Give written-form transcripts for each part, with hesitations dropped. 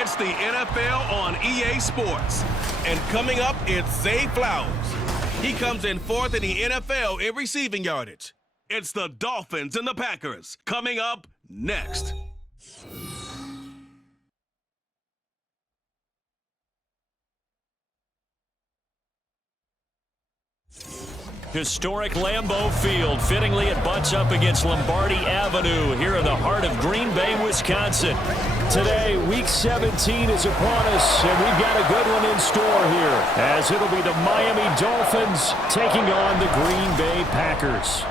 It's the NFL on EA Sports. And coming up, it's Zay Flowers. He comes in fourth in the NFL in receiving yardage. It's the Dolphins and the Packers. Coming up next. Historic Lambeau Field. Fittingly, it butts up against Lombardi Avenue here in the heart of Green Bay, Wisconsin. Today, Week 17 is upon us, and we've got a good one in store here, as it'll be the Miami Dolphins taking on the Green Bay Packers.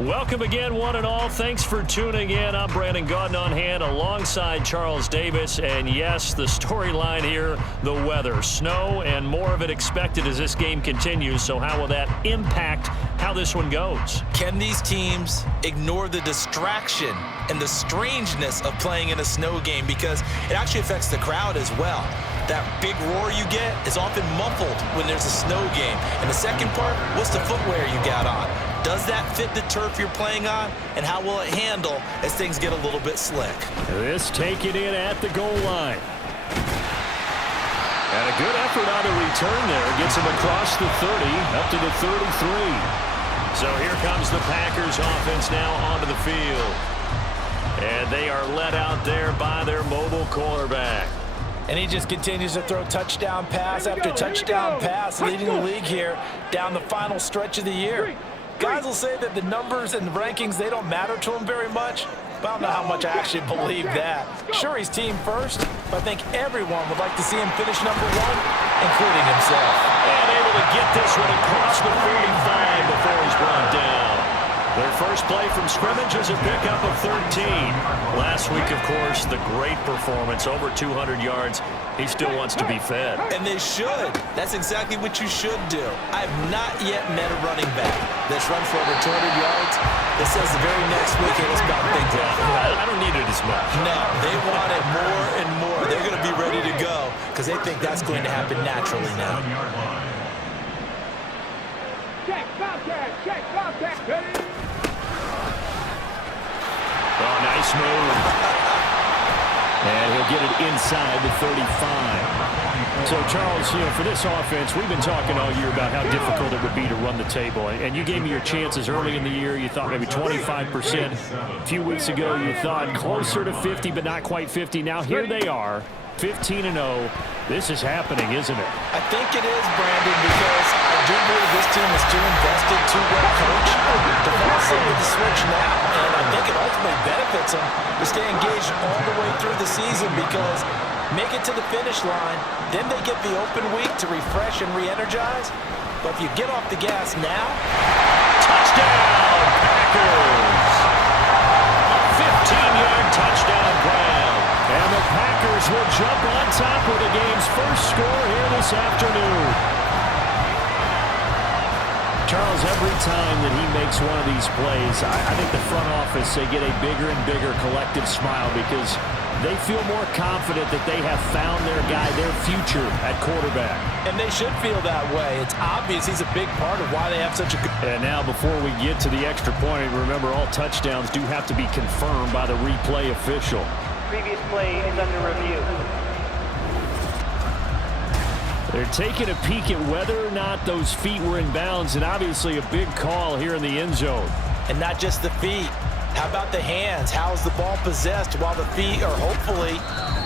Welcome again, one and all. Thanks for tuning in. I'm Brandon Gaudin on hand alongside Charles Davis. And yes, the storyline here, the weather. Snow and more of it expected as this game continues. So how will that impact how this one goes? Can these teams ignore the distraction and the strangeness of playing in a snow game? Because it actually affects the crowd as well. That big roar you get is often muffled when there's a snow game. And the second part, what's the footwear you got on? Does that fit the turf you're playing on? And how will it handle as things get a little bit slick? This taken in at the goal line. And a good effort on the return there. Gets him across the 30, up to the 33. So here comes the Packers offense now onto the field. And they are led out there by their mobile quarterback. And he just continues to throw touchdown pass after touchdown pass, leading the league here down the final stretch of the year. Guys will say that the numbers and the rankings, they don't matter to him very much, but I don't know how much I actually believe that. Sure, he's team first, but I think everyone would like to see him finish number one, including himself. And able to get this one across the 45 before he's brought down. Their first play from scrimmage is a pickup of 13. Last week, of course, the great performance, over 200 yards. He still wants to be fed. And they should. That's exactly what you should do. I have not yet met a running back that's run for over 200 yards that says the very next week, hey, let's bounce things up. I don't need it as much. No, they want it more and more. They're going to be ready to go because they think that's going to happen naturally now. Check, contact, check, contact, ready? Oh, nice move. And he'll get it inside the 35. So, Charles, for this offense, we've been talking all year about how difficult it would be to run the table. And you gave me your chances early in the year. You thought maybe 25%. A few weeks ago, you thought closer to 50, but not quite 50. Now, here they are, 15-0. This is happening, isn't it? I think it is, Brandon, because I do believe this team is too invested, too well coached to fall asleep with the switch now. And I think it ultimately benefits them to stay engaged all the way through the season because make it to the finish line, then they get the open week to refresh and re-energize. But if you get off the gas now... Touchdown, Packers! A 15-yard touchdown grab. And the Packers will jump on top with the game's first score here this afternoon. Charles, every time that he makes one of these plays, I think the front office, they get a bigger and bigger collective smile because they feel more confident that they have found their guy, their future at quarterback. And they should feel that way. It's obvious he's a big part of why they have such a good... And now before we get to the extra point, remember all touchdowns do have to be confirmed by the replay official. Previous play is under review. They're taking a peek at whether or not those feet were in bounds, and obviously a big call here in the end zone. And not just the feet. How about the hands? How is the ball possessed while the feet are hopefully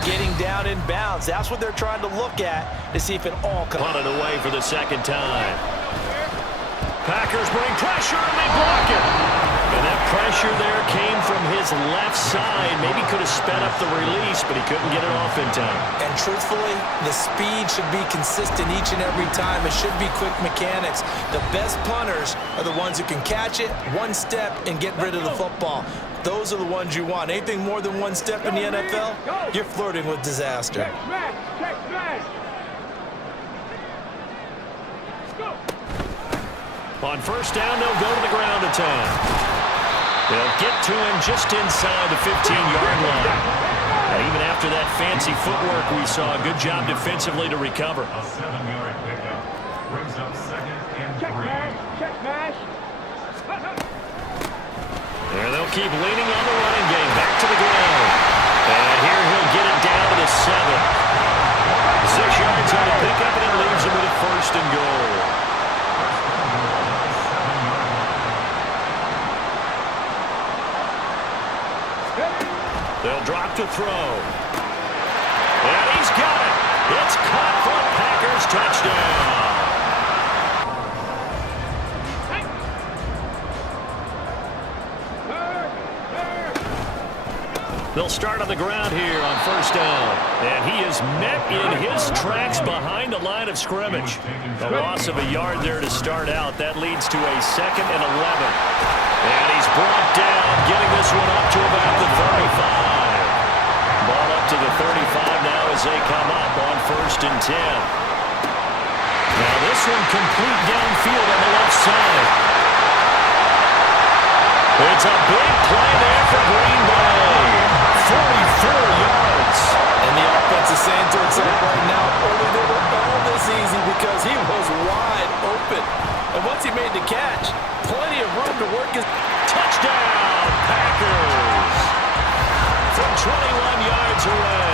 getting down in bounds? That's what they're trying to look at to see if it all comes. Punted away for the second time. Packers bring pressure, and they block it. And that pressure there came from his left side. Maybe could have sped up the release, but he couldn't get it off in time. And truthfully, the speed should be consistent each and every time. It should be quick mechanics. The best punters are the ones who can catch it one step and get rid of the football. Those are the ones you want. Anything more than one step in the NFL, you're flirting with disaster. Check smash, check smash. On first down, they'll go to the ground attack. They'll get to him just inside the 15-yard line. And even after that fancy footwork we saw, a good job defensively to recover. A 7-yard pickup brings up second and 3. Check smash, check smash. There they'll keep leaning on the running game. Back to the ground. And here he'll get it down to the 7. 6 yards on the pickup, and it leaves him with a first and goal. They'll drop to throw. And he's got it. It's caught for a Packers touchdown. They'll start on the ground here on first down. And he is met in his tracks behind the line of scrimmage. A loss of a yard there to start out. That leads to a 2nd and 11. And he's brought down, getting this one up to about the 35. Ball up to the 35 now as they come up on 1st and 10. Now this one complete downfield on the left side. It's a big play there for Green Bay. 44 yards. And the offense is saying to itself right now, only they were all this easy because he was wide open. And once he made the catch, plenty of room to work his touchdown, Packers. From 21 yards away.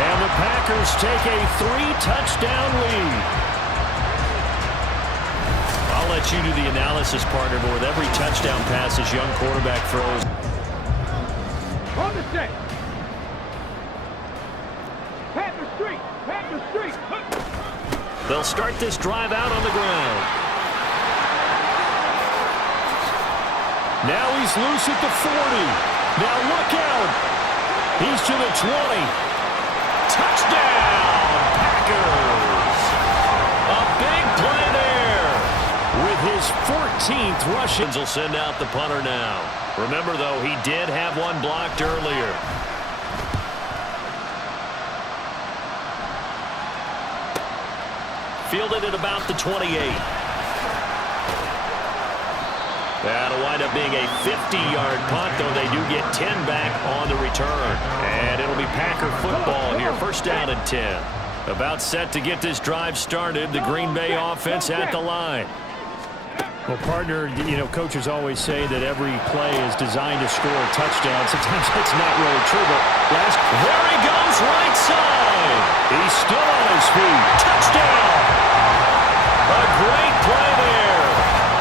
And the Packers take a 3-touchdown lead. I'll let you do the analysis, partner, but with every touchdown pass this young quarterback throws. On the set. Panther Street. Panther Street. They'll start this drive out on the ground. Now he's loose at the 40. Now look out. He's to the 20. Touchdown, Packers. A big play there. With his 14th rushing. Will send out the punter now. Remember, though, he did have one blocked earlier. Fielded at about the 28. That'll wind up being a 50-yard punt, though they do get 10 back on the return. And it'll be Packer football here. First down and 10. About set to get this drive started. The Green Bay offense at the line. Well, partner, you know, coaches always say that every play is designed to score a touchdown. Sometimes that's not really true, but there he goes, right side. He's still on his feet. Touchdown. A great play there.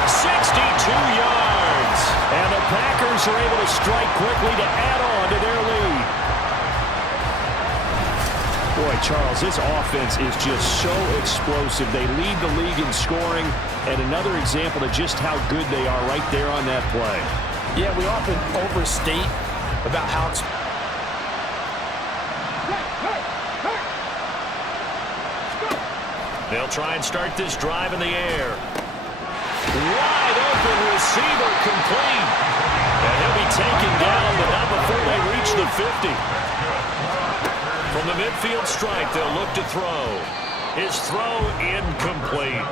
62 yards. And the Packers are able to strike quickly to add on to their lead. Boy, Charles, this offense is just so explosive. They lead the league in scoring, and another example of just how good they are right there on that play. Yeah, we often overstate about how it's... They'll try and start this drive in the air. Wide open receiver complete. And he'll be taken down, but not before they reach the 50. From the midfield strike, they'll look to throw. His throw incomplete.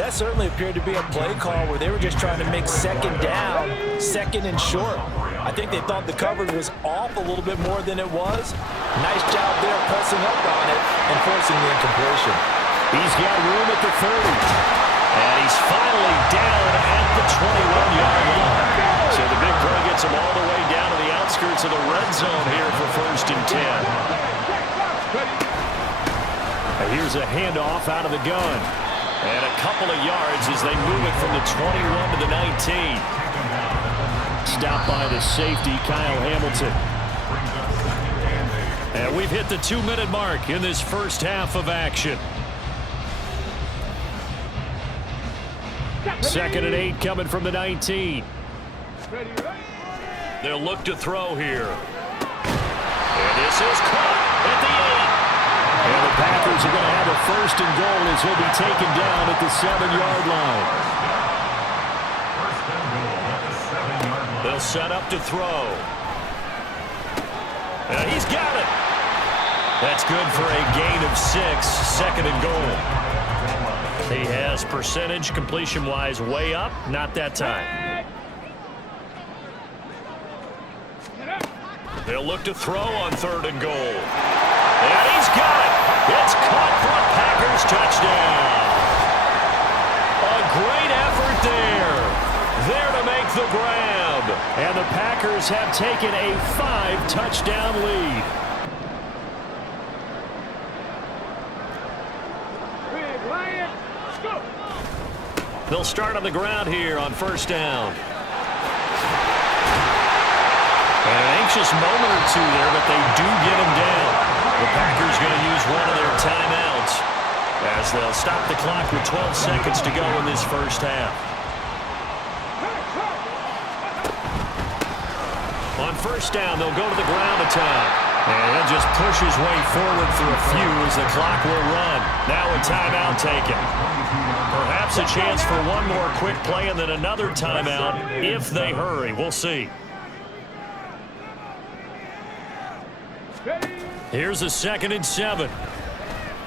That certainly appeared to be a play call where they were just trying to make second down, second and short. I think they thought the coverage was off a little bit more than it was. Nice job there pressing up on it and forcing the incompletion. He's got room at the 30. And he's finally down at the 21-yard line. So the big play gets him all the way down to the outskirts of the red zone here for 1st and 10. And here's a handoff out of the gun. And a couple of yards as they move it from the 21 to the 19. Stopped by the safety, Kyle Hamilton. And we've hit the 2-minute mark in this first half of action. 2nd and 8 coming from the 19. They'll look to throw here. And this is caught at the 8. And the Packers are going to have a 1st and goal as he'll be taken down at the 7-yard line. They'll set up to throw. And he's got it. That's good for a gain of 6, 2nd and goal. He has percentage completion-wise way up. Not that time. They'll look to throw on 3rd and goal. And he's got it. It's caught for a Packers touchdown. A great effort there. There to make the grab. And the Packers have taken a 5-touchdown lead. Big Lion, go. They'll start on the ground here on first down. And an anxious moment or two there, but they do get him down. The Packers going to use one of their timeouts as they'll stop the clock with 12 seconds to go in this first half. On first down, they'll go to the ground attack. And he'll just push his way forward for a few as the clock will run. Now a timeout taken. Perhaps a chance for one more quick play and then another timeout if they hurry. We'll see. Here's a 2nd and 7.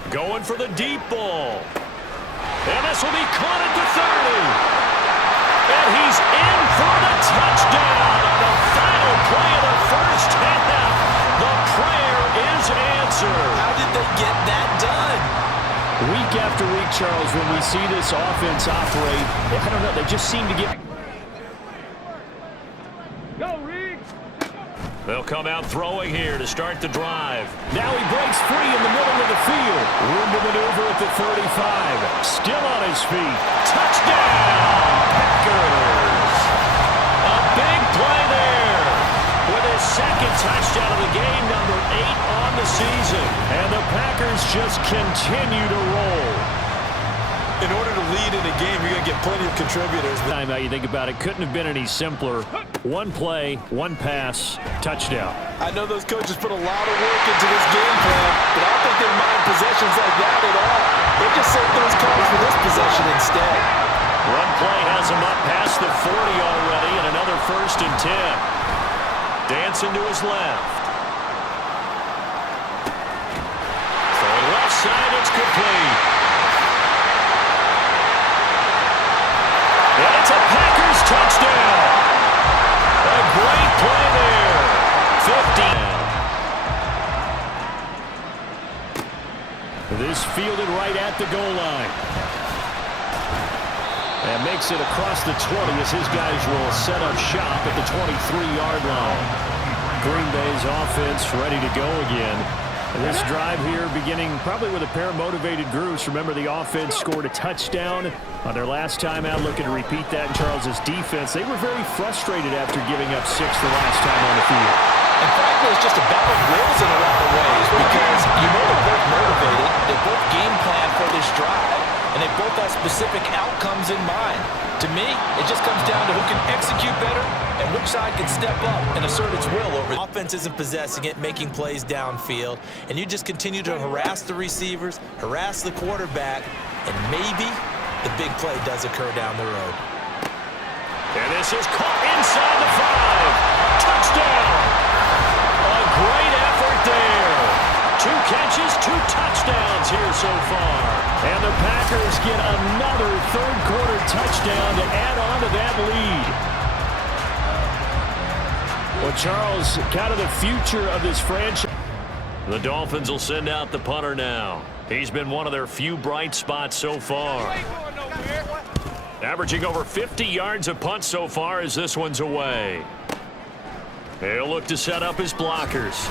Going for the deep ball. And this will be caught at the 30. And he's in for the touchdown on the final play of the first half. The prayer is answered. How did they get that done? Week after week, Charles, when we see this offense operate, I don't know, they just seem to get... Go, Reed. They'll come out throwing here to start the drive. Now he breaks free in the middle of the field. Room to maneuver at the 35. Still on his feet. Touchdown, Packers! A big play there with his 2nd touchdown of the game, number 8 on the season. And the Packers just continue to roll. In order to lead in a game, you're going to get plenty of contributors. Time out you think about it, couldn't have been any simpler. One play, one pass, touchdown. I know those coaches put a lot of work into this game plan, but I don't think they mind possessions like that at all. They just save those calls for this possession instead. One play has him up past the 40 already, and another 1st and 10. Dancing to his left. Throwing left side, it's complete. And it's a Packers touchdown. A great play there. 50. This fielded right at the goal line. And makes it across the 20 as his guys will set up shop at the 23-yard line. Green Bay's offense ready to go again. And this drive here beginning probably with a pair of motivated groups. Remember, the offense scored a touchdown on their last time out. Looking to repeat that in Charles's defense. They were very frustrated after giving up 6 the last time on the field. And frankly, it's just a battle of wills in a lot of ways because you know they're both motivated. They both game plan for this drive, and they both have specific outcomes in mind. To me, it just comes down to who can execute better and which side can step up and assert its will over. The offense isn't possessing it, making plays downfield, and you just continue to harass the receivers, harass the quarterback, and maybe the big play does occur down the road. And this is caught inside the 5. Touchdown! A great effort there. 2 catches, 2 touchdowns here so far. And the Packers get another third-quarter touchdown to add on to that lead. Well, Charles, kind of the future of this franchise. The Dolphins will send out the punter now. He's been one of their few bright spots so far. Averaging over 50 yards a punt so far as this one's away. He'll look to set up his blockers.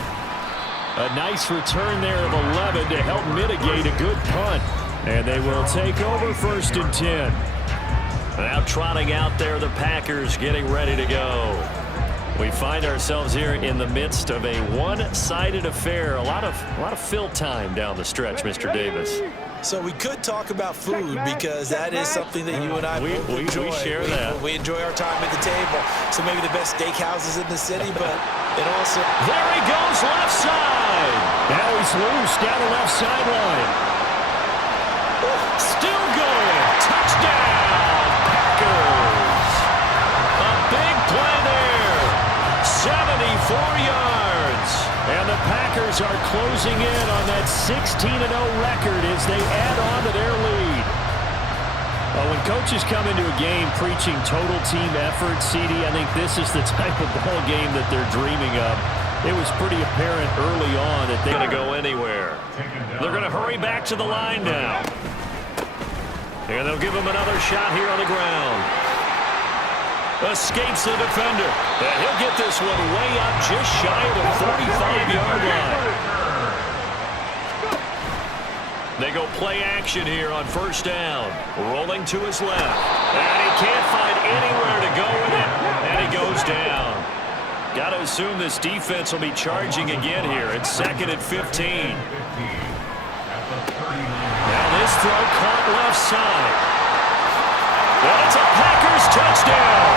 A nice return there of 11 to help mitigate a good punt. And they will take over 1st and 10. Now trotting out there, the Packers getting ready to go. We find ourselves here in the midst of a one-sided affair. A lot of fill time down the stretch, Mr. Davis. So we could talk about food because that is something that you and I enjoy. We share that. We enjoy our time at the table. So maybe the best steakhouses in the city, but it also... There he goes, left side. Now he's loose down the left sideline. Still going. Touchdown, Packers. A big play there. 74 yards. And the Packers are closing in on that 16-0 record as they add on to their lead. Well, when coaches come into a game preaching total team effort, CD, I think this is the type of ball game that they're dreaming of. It was pretty apparent early on that they're going to go anywhere. They're going to hurry back to the line now. And they'll give him another shot here on the ground. Escapes the defender. And he'll get this one way up just shy of the 45-yard line. They go play action here on first down. Rolling to his left. And he can't find anywhere to go with it. And he goes down. Got to assume this defense will be charging again here. It's 2nd and 15. Now this throw caught left side. And it's a Packers touchdown.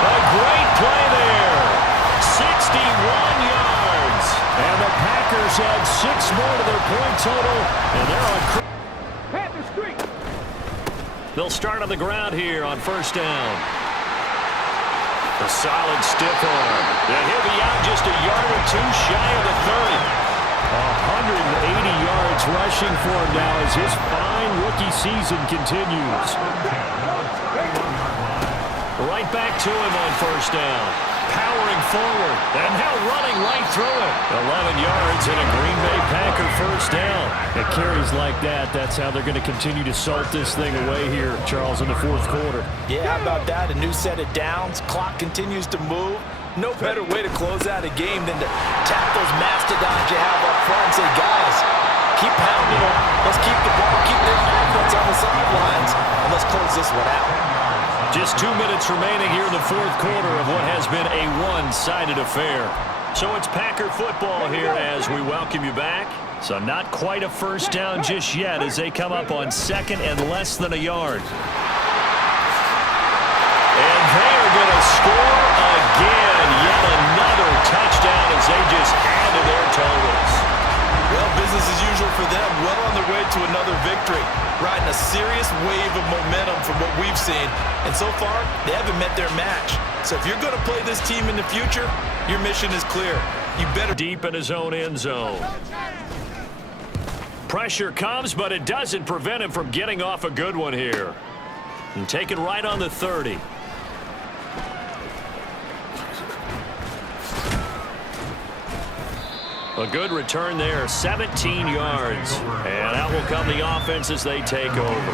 A great play there. 61 yards. And the Packers add 6 more to their point total. And they're on. Panther Street. They'll start on the ground here on first down. A solid stiff arm. And he'll be out just a yard or two shy of the 30. 180 yards rushing for him now as his fine rookie season continues. Right back to him on first down. Powering forward. And now running right through it. 11 yards and a Green Bay Packer first down. It carries like that. That's how they're going to continue to salt this thing away here, Charles, in the fourth quarter. Yeah, how about that? A new set of downs. Clock continues to move. No better way to close out a game than to tap those mastodons you have up front and say, guys, keep pounding them. Let's keep the ball, keep their offense on the sidelines, and let's close this one out. Just 2 minutes remaining here in the fourth quarter of what has been a one-sided affair. So it's Packer football here as we welcome you back. So not quite a first down just yet as they come up on 2nd and less than a yard. And they are going to score again. Yet another touchdown as they just add to their totals. Well, business as usual for them. Well on their way to another victory. Riding a serious wave of momentum from what we've seen. And so far, they haven't met their match. So if you're going to play this team in the future, your mission is clear. You better deep in his own end zone. Pressure comes, but it doesn't prevent him from getting off a good one here. And taken right on the 30. A good return there, 17 yards. And out will come the offense as they take over.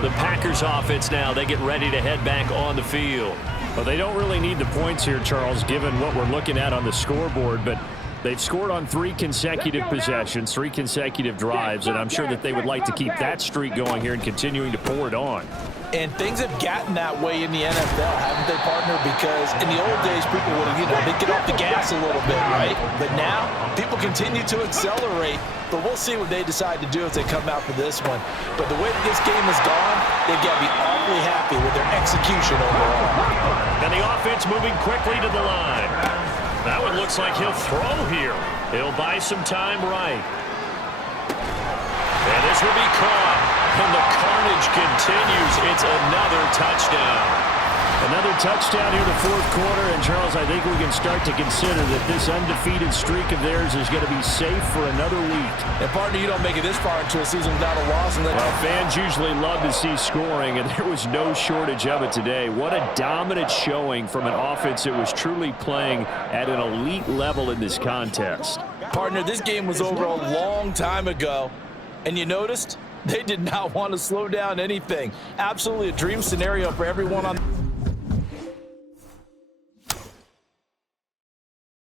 The Packers offense now, they get ready to head back on the field. Well, they don't really need the points here, Charles, given what we're looking at on the scoreboard, but they've scored on 3 consecutive possessions, 3 consecutive drives, and I'm sure that they would like to keep that streak going here and continuing to pour it on. And things have gotten that way in the NFL, haven't they, partner? Because in the old days, people would, they'd get off the gas a little bit, right? But now, people continue to accelerate. But we'll see what they decide to do as they come out for this one. But the way that this game has gone, they've got to be awfully happy with their execution overall. And the offense moving quickly to the line. That one looks like he'll throw here. He'll buy some time right. And this will be caught. And the carnage continues. It's another touchdown. Another touchdown here in the fourth quarter. And, Charles, I think we can start to consider that this undefeated streak of theirs is going to be safe for another week. And, partner, you don't make it this far into a season without a loss. And well, fans usually love to see scoring, and there was no shortage of it today. What a dominant showing from an offense that was truly playing at an elite level in this contest. Partner, this game was over a long time ago. And you noticed they did not want to slow down anything. Absolutely a dream scenario for everyone on